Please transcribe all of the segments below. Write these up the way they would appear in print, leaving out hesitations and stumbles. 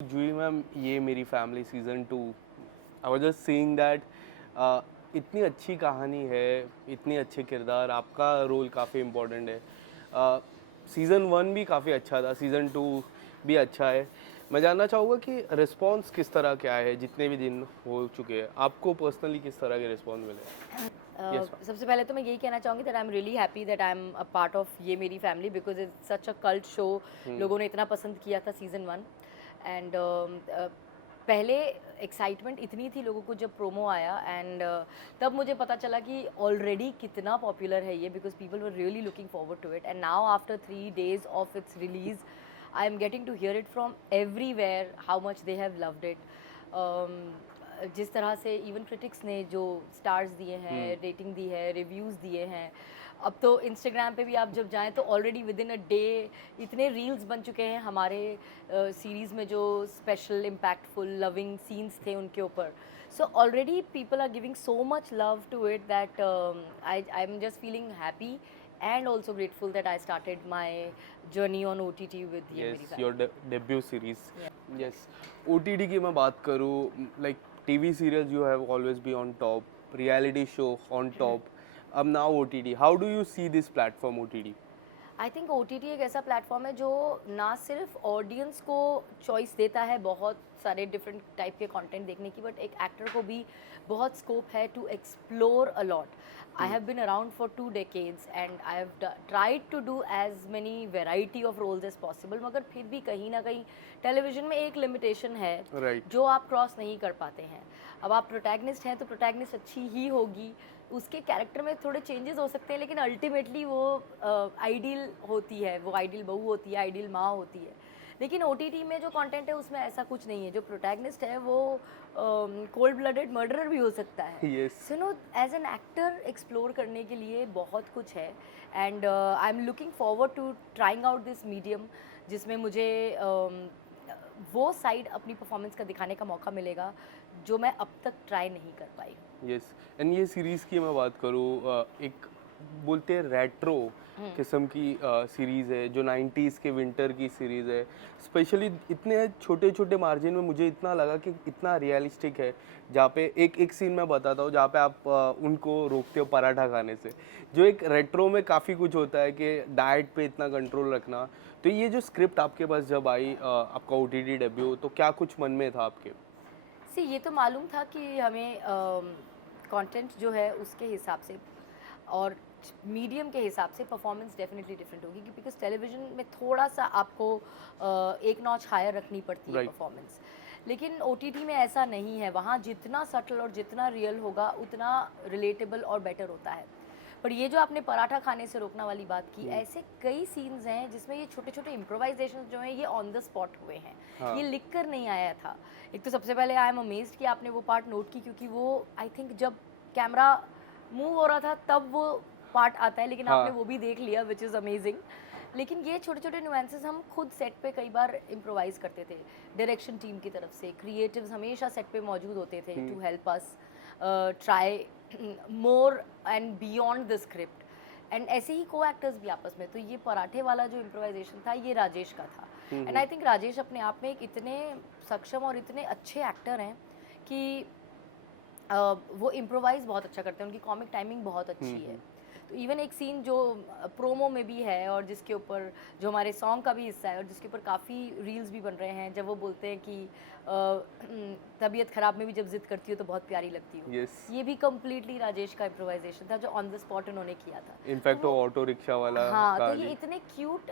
जुई ma'am, ये मेरी family season 2, I was just seeing that इतनी अच्छी कहानी है, इतने अच्छे किरदार, आपका रोल काफ़ी इम्पोर्टेंट है। सीज़न 1 भी काफ़ी अच्छा था, सीज़न 2 भी अच्छा है। मैं जानना चाहूँगा कि रिस्पॉन्स किस तरह का है, जितने भी दिन हो चुके हैं, आपको पर्सनली किस तरह के रिस्पॉन्स मिले? Yes ma'am. सबसे पहले तो मैं यही कहना चाहूँगी that I am really happy that I am a part of ये मेरी family because it's such a cult show. हुँ, लोगों ने इतना पसंद किया था सीज़न 1 एंड पहले एक्साइटमेंट इतनी थी लोगों को जब प्रोमो आया एंड तब मुझे पता चला कि ऑलरेडी कितना पॉपुलर है ये because people were really looking forward to it and now after 3 days of its release I am getting to hear it from everywhere how much they have loved it. जिस तरह से even critics ने जो stars दिए हैं, हुँ, rating दी है, reviews दिए हैं, अब तो इंस्टाग्राम पे भी आप जब जाएँ तो ऑलरेडी विदिन अ डे इतने रील्स बन चुके हैं हमारे सीरीज़ में जो स्पेशल इम्पैक्टफुल लविंग सीन्स थे उनके ऊपर। So already people are giving so much love to it that I am just feeling happy and also grateful that I started my journey on OTT with ये मेरी yes, your family. Debut series. Yes, OTT की मैं बात करूँ, like TV serials you have always be on top, reality show on top, अब now OTT, how do you see this platform OTT? I think OTT एक ऐसा platform है जो ना सिर्फ ऑडियंस को चॉइस देता है बहुत सारे डिफरेंट टाइप के कंटेंट देखने की, बट एक एक्टर को भी बहुत स्कोप है to explore a lot. I have been around for 2 decades and I have tried to do as many variety of roles as possible, मगर फिर भी कहीं ना कहीं टेलीविजन में एक लिमिटेशन है राइट। जो आप क्रॉस नहीं कर पाते हैं। अब आप प्रोटैगनिस्ट हैं तो प्रोटैगनिस्ट अच्छी ही होगी, उसके कैरेक्टर में थोड़े चेंजेस हो सकते हैं, लेकिन अल्टीमेटली वो आइडियल होती है, वो आइडियल बहू होती है, आइडियल माँ होती है। लेकिन OTT में जो कंटेंट है उसमें ऐसा कुछ नहीं है। जो प्रोटैगनिस्ट है वो कोल्ड ब्लडेड मर्डरर भी हो सकता है। Yes. So no as an actor explore करने के लिए बहुत कुछ है and I am looking forward to trying out this medium जिसमें मुझे वो साइड अपनी परफॉर्मेंस का दिखाने का मौका मिलेगा जो मैं अब तक ट्राई नहीं कर पाई हूँ। यस, एंड ये सीरीज़ की मैं बात करूँ, एक बोलते हैं रेट्रो किस्म की सीरीज़ है, जो 90s के विंटर की सीरीज़ है। स्पेशली इतने छोटे छोटे मार्जिन में मुझे इतना लगा कि इतना रियलिस्टिक है, जहाँ पे एक एक सीन मैं बताता हूँ, जहाँ पे आप उनको रोकते हो पराठा खाने से, जो एक रेट्रो में काफ़ी कुछ होता है कि डाइट पे इतना कंट्रोल रखना। तो ये जो स्क्रिप्ट आपके पास जब आई, आपका ओटीटी डेब्यू, तो क्या कुछ मन में था आपके? सी ये तो मालूम था कि हमें कंटेंट जो है उसके हिसाब से और मीडियम के हिसाब से परफॉर्मेंस डेफिनेटली डिफरेंट होगी, बिकॉज टेलीविजन में थोड़ा सा आपको एक नॉच हायर रखनी पड़ती है राइट। परफॉर्मेंस। लेकिन OTT में ऐसा नहीं है, वहाँ जितना सटल और जितना रियल होगा उतना रिलेटेबल और बेटर होता है। पर ये जो आपने पराठा खाने से रोकना वाली बात की, ऐसे कई सीन्स हैं जिसमें ये छोटे छोटे इम्प्रोवाइजेशन जो हैं ये ऑन द स्पॉट हुए हैं। ये हाँ। लिख कर नहीं आया था। एक तो सबसे पहले आई एम अमेज्ड कि आपने वो पार्ट नोट की, क्योंकि वो आई थिंक जब कैमरा मूव हो रहा था तब वो पार्ट आता है, लेकिन आपने हाँ। वो भी देख लिया विच इज़ अमेजिंग। लेकिन ये छोटे छोटे नुएंसेस हम खुद सेट पे कई बार इम्प्रोवाइज करते थे। डायरेक्शन टीम की तरफ से क्रिएटिव्स हमेशा सेट पे मौजूद होते थे to help us try more and beyond the script. And ऐसे ही को एक्टर्स भी आपस में, तो ये पराठे वाला जो इम्प्रोवाइजेशन था ये राजेश का था। एंड आई थिंक राजेश अपने आप में एक इतने सक्षम और इतने अच्छे एक्टर हैं कि वो इम्प्रोवाइज़ बहुत अच्छा करते हैं, उनकी कॉमिक टाइमिंग बहुत अच्छी है। तो इवन एक सीन जो प्रोमो में भी है और जिसके ऊपर जो हमारे सॉन्ग का भी हिस्सा है और जिसके ऊपर काफ़ी रील्स भी बन रहे हैं, जब वो बोलते हैं कि तबीयत ख़राब में भी जब ज़िद करती हो तो बहुत प्यारी लगती हो। यस। ये भी कम्प्लीटली राजेश का इम्प्रोवाइजेशन था जो ऑन द स्पॉट उन्होंने किया था। तो इनफैक्ट वो वो ऑटो रिक्शा वाला हाँ, तो का ये जी। इतने क्यूट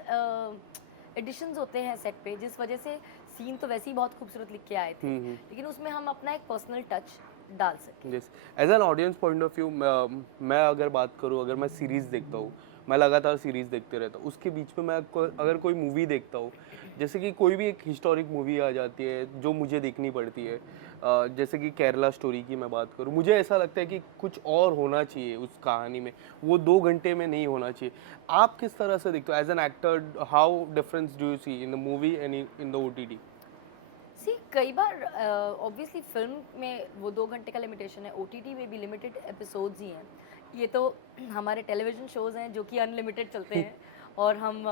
एडिशंस होते हैं सेट पे, जिस वजह से सीन तो वैसे ही बहुत खूबसूरत लिख के आए थे, लेकिन उसमें हम अपना एक पर्सनल टच डाल सके। Yes, as an audience point of view, मैं अगर बात करूँ, अगर मैं सीरीज़ देखता हूँ, मैं लगातार सीरीज़ देखते रहता हूँ, उसके बीच में अगर कोई मूवी देखता हूँ, जैसे कि कोई भी एक हिस्टोरिक मूवी आ जाती है जो मुझे देखनी पड़ती है, जैसे कि केरला स्टोरी की मैं बात करूँ, मुझे ऐसा लगता है कि कुछ और होना चाहिए उस कहानी में, वो 2 घंटे में नहीं होना चाहिए। आप किस तरह से देखते हो as an actor? How difference do you see in the movie and in the OTT? See कई बार ऑब्वियसली फिल्म में वो 2 घंटे का लिमिटेशन है, OTT में भी लिमिटेड एपिसोड्स ही हैं। ये तो हमारे टेलीविजन शोज़ हैं जो कि अनलिमिटेड चलते हैं और हम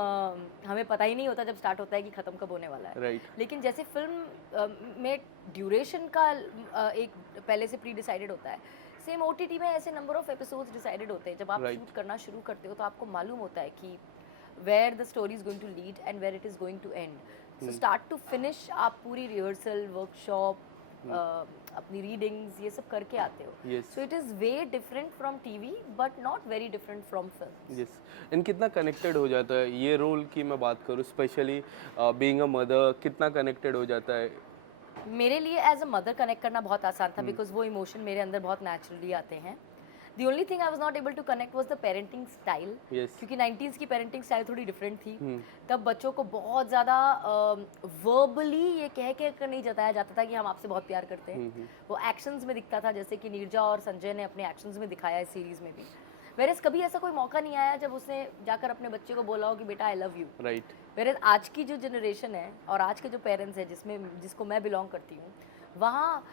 हमें पता ही नहीं होता जब स्टार्ट होता है कि ख़त्म कब होने वाला है। राइट। लेकिन जैसे फिल्म में ड्यूरेशन का एक पहले से प्री डिसाइडेड होता है, सेम ओटीटी में ऐसे नंबर ऑफ एपिसोड्स डिसाइडेड होते हैं। जब आप Right. शूट करना शुरू करते हो तो आपको मालूम होता है कि where the story is going to lead and where it is going to end. So start to finish आप पूरी रिहर्सल, वर्कशॉप, अपनी रीडिंग्स ये सब करके आते हो। Yes. So it is way different from TV but not very different from film. Yes. And कितना connected हो जाता है ये रोल की मैं बात करूँ, स्पेशली बीइंग अ मदर, कितना कनेक्टेड हो जाता है। मेरे लिए एज अ मदर कनेक्ट करना बहुत आसान था बिकॉज वो इमोशन मेरे अंदर बहुत नेचुरली आते हैं। The only thing I was not able to connect was the parenting style, Yes. क्योंकि 90s की पेरेंटिंग स्टाइल थोड़ी डिफरेंट थी। हम्म। तब बच्चों को बहुत ज़्यादा वर्बली ये कह के कर नहीं जताया जाता था कि हम आपसे बहुत प्यार करते हैं। वो एक्शंस में दिखता था, जैसे कि नीरजा और संजय ने अपने एक्शंस में दिखाया है सीरीज़ में भी। वेरस कभी ऐसा कोई मौका नहीं आया जब उसने जाकर अपने बच्चे को बोला हो कि बेटा I love you. Right. Versus आज की जो जनरेशन है और आज के जो पेरेंट्स हैं जिसको मैं बिलोंग करती हूँ, वहाँ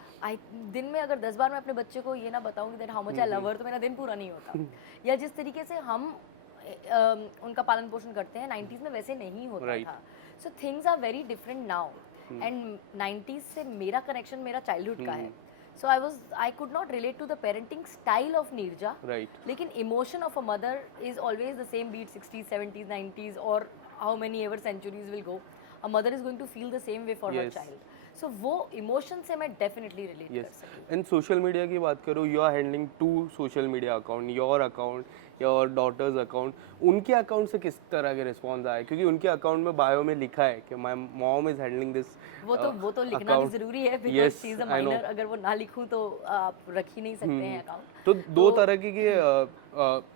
दिन में अगर 10 बार मैं अपने बच्चे को ये ना बताऊँ that how much I love हर, तो मेरा दिन पूरा नहीं होता। या जिस तरीके से हम उनका पालन पोषण करते हैं 90s में वैसे नहीं होता Right. था। So things are very different now and 90s से मेरा कनेक्शन मेरा चाइल्डहुड का है। So I could not relate to the parenting style of Neerja, right. लेकिन emotion of a mother is always the same, be it 60s 70s 90s और how many ever centuries will go, a mother is going to feel the same way for her Yes. Child. सो वो emotion से मैं definitely relate कर yes. सकती and social media की बात करूँ, you are handling 2 social media account, your account, your daughter's account. उनके अकाउंट से किस तरह के रिस्पॉन्स आए, क्योंकि उनके अकाउंट में बायो में लिखा है कि my mom is handling this. वो तो लिखना भी जरूरी है because Yes, she is a I know. Minor. अगर वो ना लिखूं तो आप रख ही नहीं सकते हैं अकाउंट। तो दो तरह के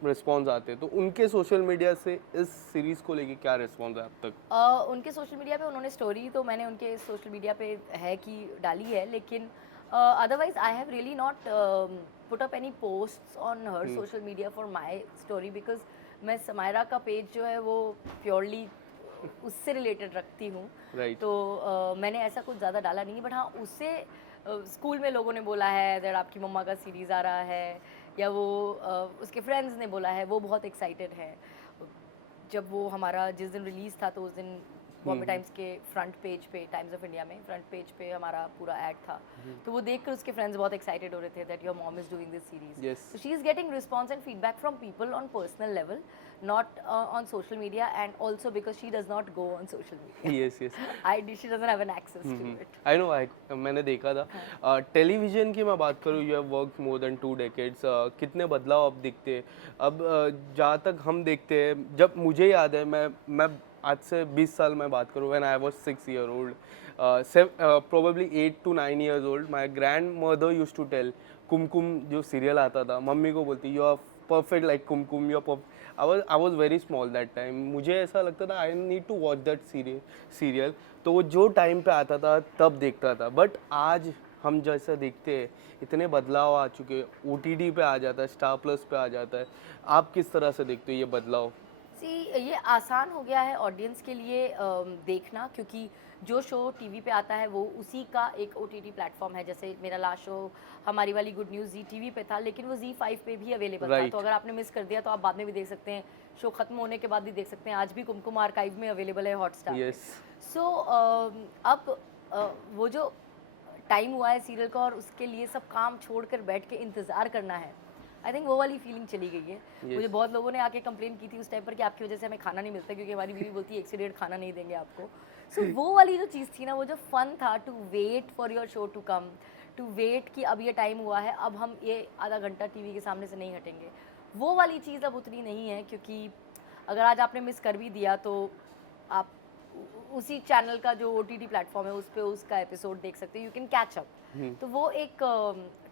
रिस्पॉन्स आते हैं, तो उनके सोशल मीडिया से इस सीरीज को लेके क्या रिस्पॉन्स है अब तक? उनके सोशल मीडिया पे उन्होंने स्टोरी तो मैंने उनके सोशल मीडिया पे है कि डाली है, लेकिन otherwise I have really not put up any posts on her social media for my story because मैं समायरा का पेज जो है वो प्योरली उससे रिलेटेड रखती हूँ। Right. तो मैंने ऐसा कुछ ज़्यादा डाला नहीं है, बट हाँ उससे स्कूल में लोगों ने बोला है दैट आपकी मम्मा का सीरीज़ आ रहा है, या वो उसके फ्रेंड्स ने बोला है, वो बहुत एक्साइटेड है। जब वो हमारा जिस दिन रिलीज़ था तो उस दिन बॉम्बे टाइम्स के फ्रंट पेज पे, टाइम्स ऑफ इंडिया में फ्रंट पेज पे हमारा पूरा ऐड था। तो वो देखकर उसके फ्रेंड्स बहुत एक्साइटेड हो रहे थे that your mom is doing this series. Yes. So she is getting response and feedback from people on personal level, not on social media, and also because she does not go on social media. Yes yes. She doesn't have an access to it. I know, मैंने देखा था। Television की मैं बात करूँ, you have work more than 2 decades. कितने बदलाव अब दिखते हैं अब, जहाँ तक हम देखते हैं, जब मुझे याद है, मैं आज से 20 साल में बात करूँ, when I was 6 year old, probably 8 to 9 years old, my grandmother use to tell, Kumkum जो सीरियल आता था, मम्मी को बोलती you are perfect like Kumkum, you are I was very small that time. मुझे ऐसा लगता था I need to watch that serial, तो वो जो टाइम पे आता था तब देखता था। बट आज हम जैसा देखते हैं, इतने बदलाव आ चुके हैं, OTT पे आ जाता है, स्टार प्लस पे आ जाता है। आप किस तरह से देखते हो ये बदलाव? ये आसान हो गया है ऑडियंस के लिए देखना, क्योंकि जो शो टीवी पे आता है वो उसी का एक OTT प्लेटफॉर्म है। जैसे मेरा लास्ट शो हमारी वाली गुड न्यूज़ ZTV पे था, लेकिन वो Z5 पे भी अवेलेबल था। Right. तो अगर आपने मिस कर दिया तो आप बाद में भी देख सकते हैं, शो खत्म होने के बाद भी देख सकते हैं। आज भी कुमकुम आर्काइव में अवेलेबल है हॉटस्टार। यस। सो अब वो जो टाइम हुआ है सीरियल का और उसके लिए सब काम छोड़कर बैठ के इंतज़ार करना है, आई थिंक वो वाली फीलिंग चली गई है। मुझे बहुत लोगों ने आके कंप्लेन की थी उस टाइम पर कि आपकी वजह से हमें खाना नहीं मिलता, क्योंकि हमारी बीवी बोलती है 1 से 1.5 खाना नहीं देंगे आपको। सो वो वाली जो चीज़ थी ना, वो जो फन था to wait for your show to come, to wait कि अब ये टाइम हुआ है, अब हम ये आधा घंटा टीवी के सामने से नहीं हटेंगे, वो वाली चीज़ अब उतनी नहीं है। क्योंकि अगर आज आपने मिस कर भी दिया तो आप उसी चैनल का जो OTT प्लेटफॉर्म है उस पे उसका एपिसोड देख सकते हैं, यू कैन कैच अप। तो वो एक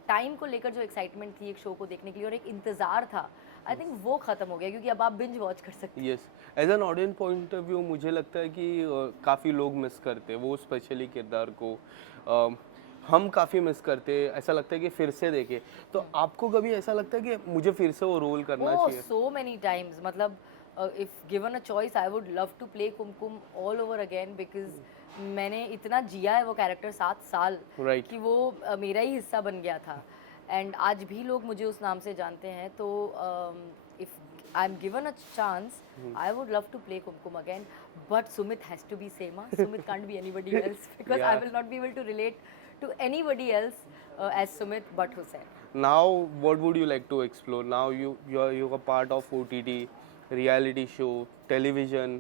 टाइम को लेकर जो एक्साइटमेंट थी एक शो को देखने के लिए और एक इंतज़ार था, आई थिंक वो ख़त्म हो गया, क्योंकि अब आप बिंज वॉच कर सकते हैं। Yes. As an audience point of view मुझे लगता है कि काफ़ी लोग मिस करते हैं वो स्पेशली किरदार को। हम काफ़ी मिस करते हैं, ऐसा लगता है कि फिर से देखें। तो आपको कभी ऐसा लगता है कि मुझे फिर से वो रोल करना चाहिए? सो मेनी टाइम्स, मतलब if given a choice I would love to play Kumkum all over again, because मैंने इतना जिया है वो कैरेक्टर 7 साल Right. कि वो मेरा ही हिस्सा बन गया था। एंड आज भी लोग मुझे उस नाम से जानते हैं। तो if I'm given a chance, I would love to play Kumkum again, but Sumit has to be Sema. Sumit can't be anybody else because I Yeah. will not be able to relate to anybody else as Sumit but Hussain. Now, what would you like to explore? Now you're a part of OTT, reality show, television,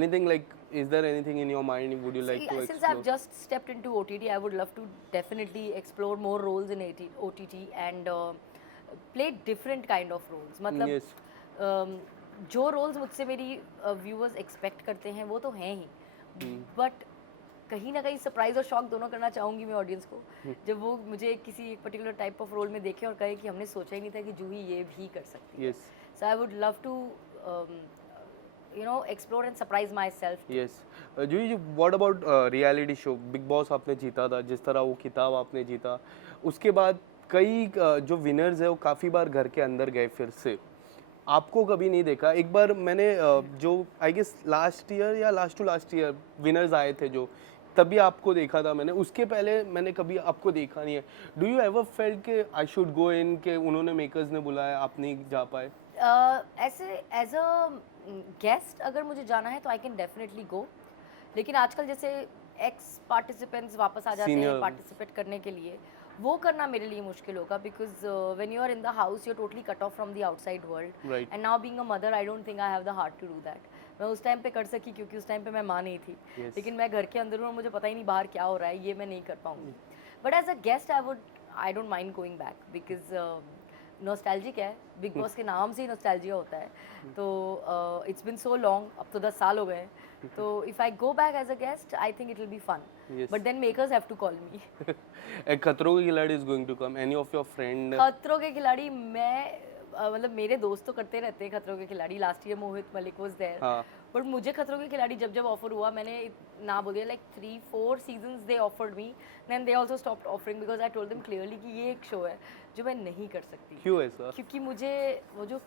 anything like. Is there anything in your mind would you like See, to since explore? I've just stepped into OTT, I would love to definitely explore more roles in OTT and play different kind of roles. मतलब Yes. जो roles मुझसे मेरी viewers expect करते हैं वो तो हैं ही, but कहीं ना कहीं सरप्राइज और शॉक दोनों करना चाहूँगी मैं ऑडियंस को, जब वो मुझे किसी एक पर्टिकुलर टाइप ऑफ रोल में देखे और कहे कि हमने सोचा ही नहीं था कि जूही ये भी कर सकती है. Yes. So I would love to explore and surprise myself. Yes Juhi ji, what about reality show? Bigg Boss आपने जीता था, जिस तरह वो खिताब आपने जीता, उसके बाद कई जो विनर्स है वो काफ़ी बार घर के अंदर गए फिर से. आपको कभी नहीं देखा? एक बार मैंने जो आई गेस लास्ट ईयर या last to last year winners आए थे जो, तभी आपको देखा था मैंने. उसके पहले मैंने कभी आपको देखा नहीं है. डू यू एवर फेल्ट कि आई शुड गो इन, के उन्होंने मेकर्स ने बुलाया आप नहीं जा पाए? ऐसे एज अ गेस्ट अगर मुझे जाना है तो आई कैन डेफिनेटली गो, लेकिन आजकल जैसे एक्स पार्टिसिपेंट्स वापस आ जाते हैं Senior. पार्टिसिपेट करने के लिए, वो करना मेरे लिए मुश्किल होगा because when you are in the house you are totally cut off from the outside world. Right. And now being a mother I don't think I have the heart to do that. मैं उस time पे कर सकी क्योंकि उस time पे मैं माँ नहीं थी. Yes. लेकिन मैं घर के अंदर हूँ और मुझे पता ही नहीं बाहर क्या हो रहा है, ये मैं नहीं कर पाऊंगी. But as a guest I don't mind going back because nostalgic है. बिग बॉस के नाम से ही नॉस्टैल्जिया होता है. तो इट्स बिन सो लॉन्ग, अब तो 10 साल हो गए. तो if I go back as a guest I think it will be fun, Yes. But then makers have to call me. एक Khatron Ke Khiladi is going to come. Any of your friend? Khatron Ke खिलाड़ी मैं मतलब मेरे दोस्त तो करते रहते हैं Khatron Ke Khiladi. Last year Mohit Malik was there, हाँ. बट मुझे खतरों के खिलाड़ी जब जब ऑफर हुआ मैंने ना बोल दिया. Like 3-4 seasons they offered me, then they also stopped offering because I told them clearly कि ये एक शो है जो मैं नहीं कर सकती. क्यों ऐसा? क्योंकि मुझे वो जो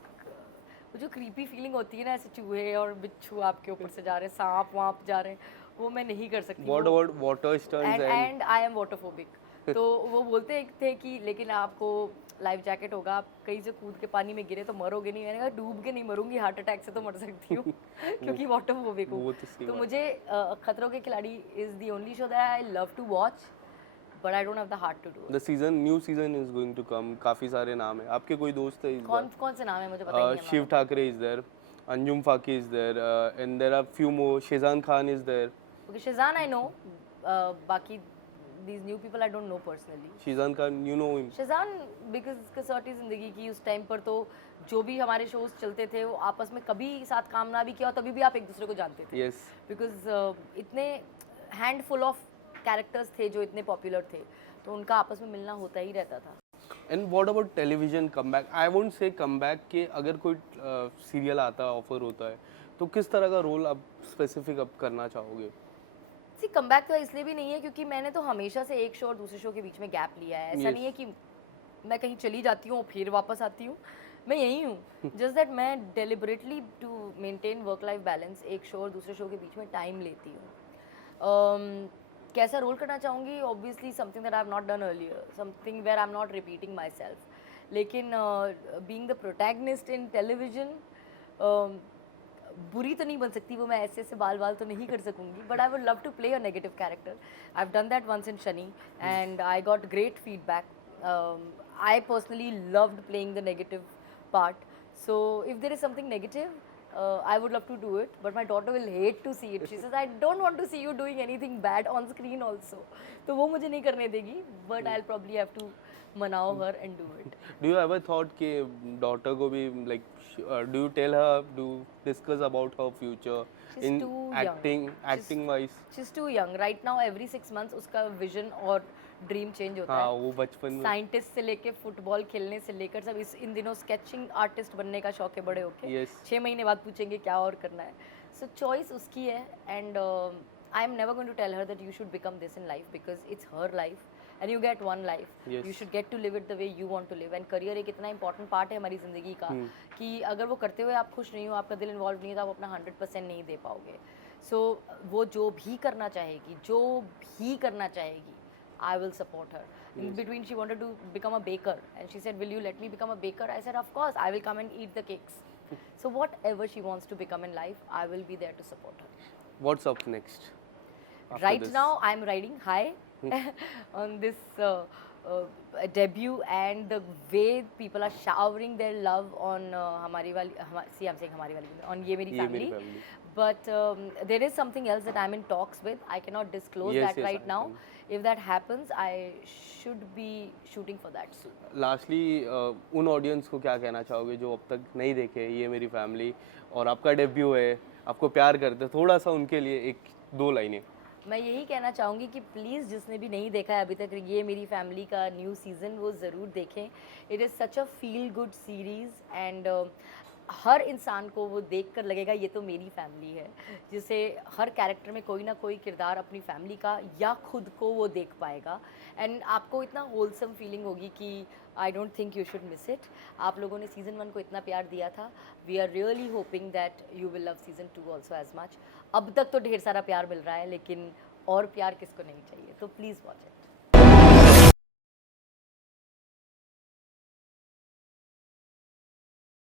क्रीपी फीलिंग होती है ना, ऐसे चूहे और बिच्छू आपके ऊपर से जा रहे हैं, सांप वाप जा रहे हैं, वो मैं नहीं कर सकती. What about water stunts and I am waterphobic. तो वो बोलते थे कि लेकिन आपको लाइफ जैकेट होगा, आप कहीं से कूद के पानी में गिरे तो मरोगे नहीं. मैंने कहा डूब के नहीं मरूंगी, हार्ट अटैक से तो मर सकती हूँ क्योंकि वाटरफोबिक हूँ. वो तो सही तो बात. मुझे Khatron Ke Khiladi is the only show that I love to watch, but I don't have the heart to do. The new season is going to come. काफी सारे नाम है. आपके कोई दोस्त है इस कौन कौन से नाम है मुझे पता ही बार? नहीं है. Shiv Thackeray is there, Anjum Fakih is there, and there are few more. Sheezan Khan is there. Okay, Shazan I know, बाकी these new people I don't know personally. Sheezan Khan, you know him? Sheezan because Kasautii Zindagii की उस टाइम पर तो जो भी हमारे शोज चलते थे वो आपस में कभी साथ काम ना भी किया हो तभी भी आप एक दूसरे को जानते थे. यस. बिकॉज इतने हैंडफुल ऑफ कैरेक्टर्स थे जो इतने पॉपुलर थे, तो उनका आपस में मिलना होता ही रहता था. And what about television comeback? I won't say comeback के अगर कोई सीरियल आता है, ऑफर होता है, तो किस तरह का रोल आप स्पेसिफिक अब करना चाहोगे? सी कमबैक तो इसलिए भी नहीं है क्योंकि मैंने तो हमेशा से एक शो और दूसरे शो के बीच में गैप लिया है. ऐसा Yes. नहीं है कि मैं कहीं चली जाती हूँ और फिर वापस आती हूँ. मैं यहीं हूँ. जस्ट दैट मैं deliberately to maintain work life balance एक शो और दूसरे शो के बीच में टाइम लेती हूँ. कैसा रोल करना चाहूँगी? Obviously something that I have not done earlier, something where I am not repeating myself. लेकिन being the protagonist in television बुरी तो नहीं बन सकती, वो मैं ऐसे ऐसे बाल बाल तो नहीं कर सकूंगी, but I would love to play a negative character. I have done that once in Shani and I got great feedback. I personally loved playing the negative part. So if there is something negative I would love to do it, but my daughter will hate to see it. She says, I don't want to see you doing anything bad on screen also. तो वो मुझे नहीं करने देगी, but I'll probably have to मनाओ her and do it. Do you ever thought कि daughter को भी like do you tell her, do you discuss about her future She's in too young. acting wise? She's too young. Right now, every 6 months उसका vision और dream change होता हाँ, है. वो बचपन में. साइंटिस्ट से लेके फुटबॉल खेलने से लेकर सब इन दिनों स्केचिंग आर्टिस्ट बनने का शौक है बड़े होके. Yes. 6 महीने बाद पूछेंगे क्या और करना है. सो चॉइस उसकी है and I am never going to tell her that you should become this in life because it's her life and you get one life. Yes. You should get to live it the way you want to live. And career एक इतना important part है हमारी ज़िंदगी का कि अगर वो करते हुए आप खुश नहीं हो, आपका दिल इन्वॉल्व नहीं है, तो आप अपना 100% नहीं दे पाओगे. सो वो जो भी करना चाहेगी I will support her. In between, she wanted to become a baker, and she said, "Will you let me become a baker?" I said, "Of course, I will come and eat the cakes So whatever she wants to become in life, I will be there to support her. What's up next? after Right this? now, I'm riding high on this debut, and the way people are showering their love on Hamari Wali. See, I'm saying Hamari Wali, on Ye Meri Ye Meri Family. Family. But there is something else that I'm in talks with. I cannot disclose Yes, that yes, right I now. can. If that happens, I should be shooting for that soon. Lastly उन audience को क्या कहना चाहोगे जो अब तक नहीं देखे ये मेरी फैमिली और आपका डेब्यू है, आपको प्यार करते हैं, थोड़ा सा उनके लिए एक दो लाइनें. मैं यही कहना चाहूँगी कि प्लीज़ जिसने भी नहीं देखा है अभी तक ये मेरी फैमिली का न्यू सीज़न, वो ज़रूर देखें. It is such a feel good series, and हर इंसान को वो देखकर लगेगा ये तो मेरी फैमिली है, जिसे हर कैरेक्टर में कोई ना कोई किरदार अपनी फैमिली का या खुद को वो देख पाएगा. एंड आपको इतना होलसम फीलिंग होगी कि आई don't think you should miss it. आप लोगों ने सीज़न 1 को इतना प्यार दिया था. We are really hoping that you will love season 2 also as much. अब तक तो ढेर सारा प्यार मिल रहा है, लेकिन और प्यार किसको नहीं चाहिए, तो प्लीज़ वॉच इट.